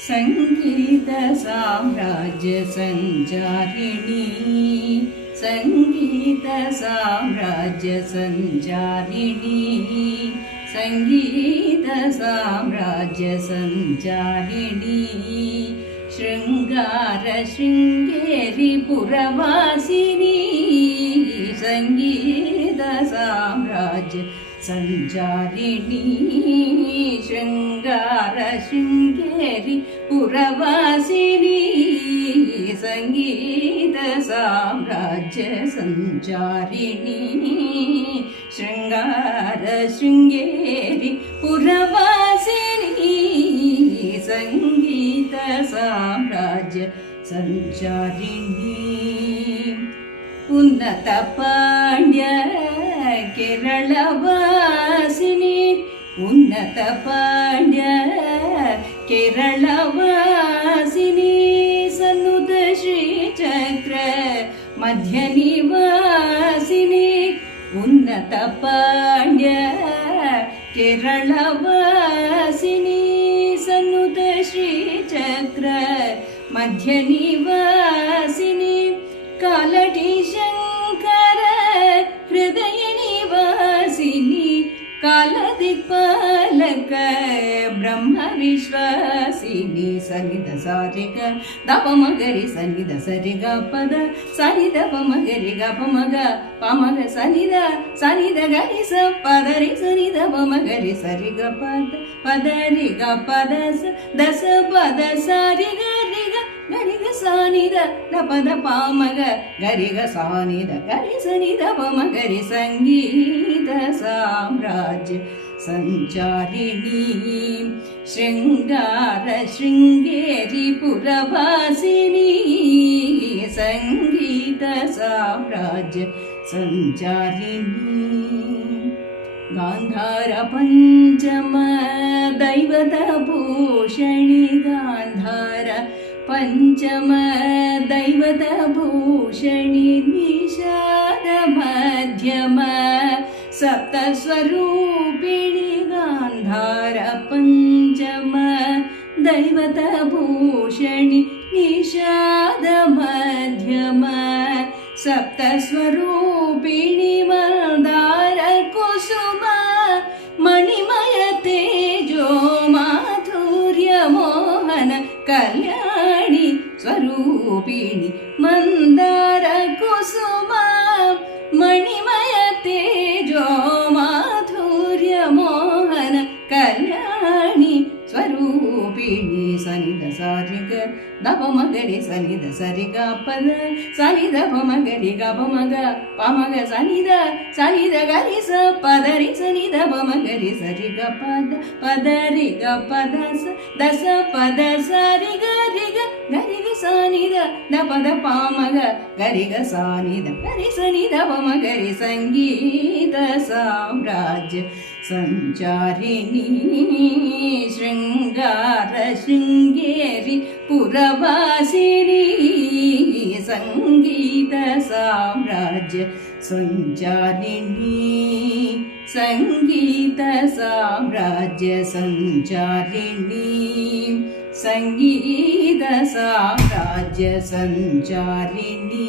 ಸಂಗೀತ ಸಾಮ್ರಾಜ್ಯ ಸಂಚಾರಿಣಿ ಸಂಗೀತ ಸಾಮ್ರಾಜ್ಯ ಸಂಚಾರಿಣಿ ಸಂಗೀತ ಸಾಮ್ರಾಜ್ಯ ಸಂಚಾರಿಣಿ ಶೃಂಗಾರ ಶೃಂಗೇರಿ ಪುರವಾಸಿನಿ ಸಂಗೀತ ಸಾಮ್ರಾಜ್ಯ ಸಂಚಾರಿಣಿ ಶೃಂಗಾರ ಶೃಂಗೇರಿ ಪುರವಾಸಿನಿ ಸಂಗೀತ ಸಾಮ್ರಾಜ್ಯ ಸಂಚಾರಿಣಿ ಶೃಂಗಾರ ಶೃಂಗೇರಿ ಪುರವಾಸಿನಿ ಸಂಗೀತ ಸಾಮ್ರಾಜ್ಯ ಸಂಚಾರಿಣಿ ಉನ್ನತ ಪಾಂಡ್ಯ ಕೇರಳವಾಸಿನಿ ಉನ್ನತ ಪಾಂಡ್ಯ ಕೇರಳವಾಸಿನಿ ಸನ್ನುತ ಶ್ರೀಚಕ್ರ ಮಧ್ಯ ನಿವಾಸಿನಿ ಉನ್ನತ ಪಾಂಡ್ಯ ಕೇರಳವಾಸಿನಿ ಸನ್ನುತ ಶ್ರೀಚಕ್ರ ಮಧ್ಯ ನಿವಾಸಿನಿ ಕಾಲಟಿ ಶಂಕರ ಹೃದಯ ನಿವಾಸಿನಿ ಕಾಲದಿಕ್ಪಾಲಕ ಬ್ರಹ್ಮ ವಿಶ್ವಾಸಿನಿ ಸನಿದ ಸಾರಿಗ ದಪ ಮಗರಿ ಸನಿದ ಸರಿಗ ಪದ ಸನಿದ ಪಮಗರಿ ಗ ಪಮಗ ಪಮಗ ಸನಿದ ಸನಿದ ಗರಿ ಸ ಪದರಿ ಸನಿದ ಪಮಗರಿ ಸರಿಗ ಪದ ಪದರಿ ಗ ಪದ ದಸ ಪದ ಸರಿಗ ರಿಗ ಗರಿಗ ಸಾನಿದ ದಪದ ಪಾಮಗ ಗರಿಗ ಸಾನಿದ ಗರಿ ಸನಿದ ಪಮಗರಿ ಸಂಗೀತ ಸಾಮ್ರಾಜ್ಯ ಸಂಚಾರಿಣಿ ಶೃಂಗಾರ ಶೃಂಗೇರಿ ಪುರವಾಸಿನಿ ಸಂಗೀತ ಸಾಮ್ರಾಜ್ಯ ಸಂಚಾರಿಣಿ ಗಾಂಧಾರ ಪಂಚಮ ದೈವತ ಭೂಷಣಿ ಗಾಂಧಾರ ಪಂಚಮ ದೈವತ ಭೂಷಣಿ ನಿಷಾದ ಮಧ್ಯಮ ಸಪ್ತ ಸ್ವರೂಪಿಣಿ ಗಾಂಧಾರ ಪಂಚಮ ದೈವತ ಭೂಷಣಿ ನಿಷಾದ ಮಧ್ಯಮ ಸಪ್ತ ಸ್ವರೂಪಿಣಿ ಮಂದಾರ ಕುಸುಮ ಮಣಿಮಯ ತೇಜೋ ಮಾಧುರ್ಯ ಮೋಹನ ಕಲ್ಯಾಣಿ ಸ್ವರೂಪಿಣಿ ಮಂದಾರ ಕುಸುಮ ಮಣಿಮಯ ತೇಜೋ ಮಾಧುರ್ಯ ಮೋಹನ ಕಲ್ಯಾಣಿ ಸ್ವರೂಪಿಣಿ ಸನಿದ ಸಾರಿಗ ದಪ ಮಗರಿ ಸನಿದ ಸರಿಗ ಪದ ಸನಿದ ಪಮಗರಿ ಗ ಪಮಗ ಪಮಗ ಸನಿದ ಸನಿದ ಗರಿ ಸ ಪದರಿ ಸನಿದ ಪಮಗರಿ ಸರಿಗ ಪದ ಪದರಿ ಗ ಪದ ಸ ದಸ ಪದ ಸರಿಗ ರಿಗ ಗರಿಗ ಸಾನಿದ ದಪದ ಪಾಮಗ ಗರಿಗ ಸಾನಿದ ಗರಿ ಸನಿದ ಪಮಗರಿ ಸಂಗೀತ ಸಾಮ್ರಾಜ್ಯ ಸಂಚಾರಿಣಿ ಶೃಂಗಾರ ಶೃಂಗೇರಿ ಪುರವಾಸಿನಿ ಸಂಗೀತ ಸಾಮ್ರಾಜ್ಯ ಸಂಚಾರಿಣಿ ಸಂಗೀತ ಸಾಮ್ರಾಜ್ಯ ಸಂಚಾರಿಣಿ ಸಂಗೀತ ಸಾಮ್ರಾಜ್ಯ ಸಂಚಾರಿಣಿ